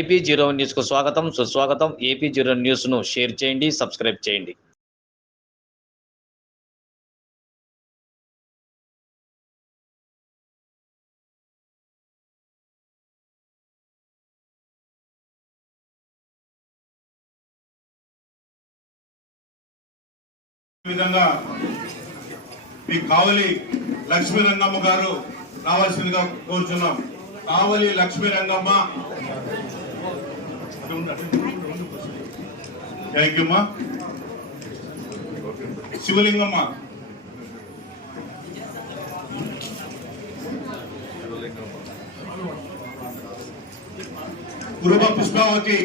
AP zero న్యూస్కు స్వాగతం. సుస్వాగతం. ఏపీ జీరో న్యూస్ను షేర్ చేయండి సబ్స్క్రైబ్ చేయండి. విధంగా మీ కావలి లక్ష్మీ రంగమ్మ గారు రావాల్సిందిగా కోరుచున్నాం. కావలి లక్ష్మీ రంగమ్మ థ్యాంక్ యూ అమ్మా శివలింగమ్మ గురుబ పుష్పావతి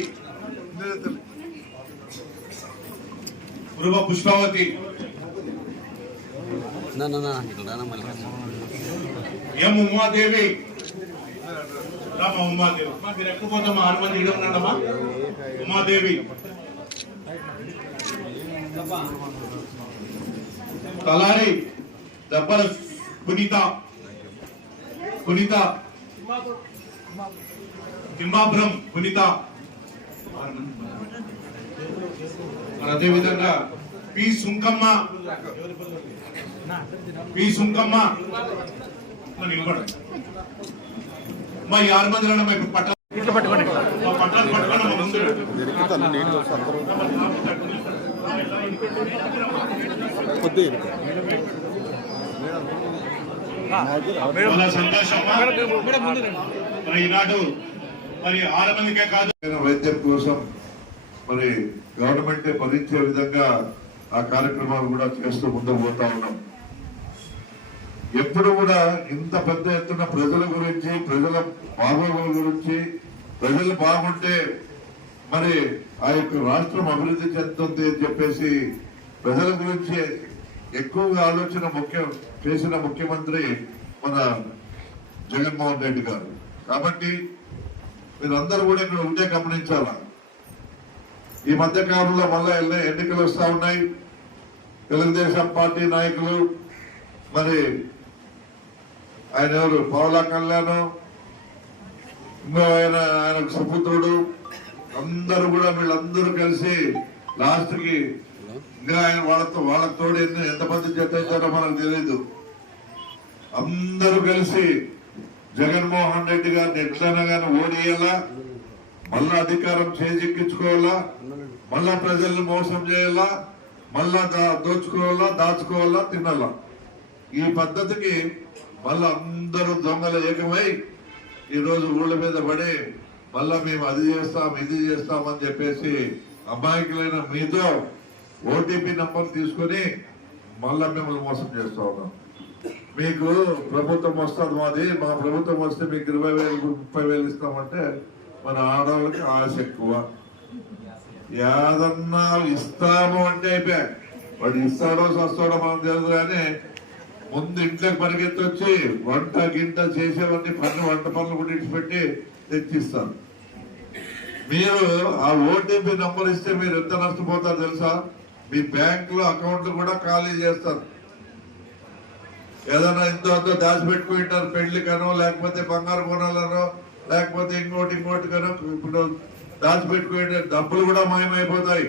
గురుబ పుష్పావతి నా నా ఎం ఉమాదేవి రామ ఉమాదేవి. అమ్మా, మీరు ఎక్కడ పోతామా? ఆరు ఇక్కడ ఉన్నాడమ్మా? ఉమాదేవి. తలారి దబ్బల పునీత. పునీత. హిమాభ్రం పునీత. అదేవిధంగా పి సుంకమ్మ. పి సుంకమ్మ. నిలబడండి. మా ఈ ఆరు మందిలో మా ఇప్పుడు పట్ట మా పట్టాలు పట్టుకొని మా ముందు చాలా సంతోషం మరి ఈనాడు మరి ఆరు మందికే కాదు. వైద్యం కోసం మరి గవర్నమెంట్ భరించే విధంగా ఆ కార్యక్రమాలు కూడా చేస్తూ ముందుకు పోతా ఉన్నాం. ఎప్పుడు కూడా ఇంత పెద్ద ఎత్తున ప్రజల గురించి ప్రజల బాగోగుల గురించి ప్రజలు బాగుంటే మరి ఆ యొక్క రాష్ట్రం అభివృద్ధి చెందుతుంది అని చెప్పేసి ప్రజల గురించి ఎక్కువగా ఆలోచన ముఖ్య చేసిన ముఖ్యమంత్రి మన జగన్మోహన్ రెడ్డి గారు. కాబట్టి మీరందరూ కూడా ఇక్కడ ఉంటే గమనించాలా? ఈ మధ్య కాలంలో మళ్ళీ ఎన్నికలు వస్తా ఉన్నాయి? తెలుగుదేశం పార్టీ నాయకులు మరి ఆయన ఎవరు? పవలా కళ్యాణం? ఇంకో ఆయన ఆయన సుపుత్రుడు. అందరూ కూడా వీళ్ళందరూ కలిసి లాస్ట్కి ఇంకా ఆయన వాళ్ళతో వాళ్ళకి తోడు ఎన్ని ఎంతమంది జత మనకు తెలియదు అందరూ కలిసి జగన్మోహన్ రెడ్డి గారిని ఎట్లైనా కానీ ఓడియాలా మళ్ళా అధికారం చేజిక్కించుకోవాలా మళ్ళా ప్రజల్ని మోసం చేయాలా? మళ్ళా దోచుకోవాలా దాచుకోవాలా తినాలా? ఈ పద్ధతికి మళ్ళా అందరూ దొంగలు ఏకమై ఈరోజు ఊళ్ళ మీద పడి మళ్ళా మేము అది చేస్తాం ఇది చేస్తాం అని చెప్పేసి అమాయకులైన మీతో ఓటీపీ నంబర్ తీసుకొని మళ్ళా మిమ్మల్ని మోసం చేస్తా ఉన్నాం. మీకు ప్రభుత్వం వస్తుంది మాది మా ప్రభుత్వం వస్తే మీకు ఇరవై వేలు ముప్పై వేలు ఇస్తామంటే మన ఆడవాళ్ళకి ఆశ ఎక్కువ. ఏదన్నా ఇస్తాము అంటే అయిపోయా వాడు ఇస్తాడో చస్తాడో మనం తెలియదు కానీ ముందు ఇంట్లోకి పరిగెత్తొచ్చి వంట గింట చేసేవన్నీ పనులు వంట పనులు కూడా ఇచ్చిపెట్టి తెచ్చిస్తారు మీరు ఆ ఓటీపీ నంబర్ ఇస్తే మీరు ఎంత నష్టపోతారు తెలుసా? మీ బ్యాంకులో అకౌంట్లు కూడా ఖాళీ చేస్తారు. ఏదైనా ఇంతో అంతో దాచిపెట్టుకుంటారు పెళ్ళికనో లేకపోతే బంగారు కొనాలనో లేకపోతే ఇంకోటి ఇంకోటి కనో ఇప్పుడు దాచిపెట్టుకుంటారు డబ్బులు కూడా మాయమైపోతాయి.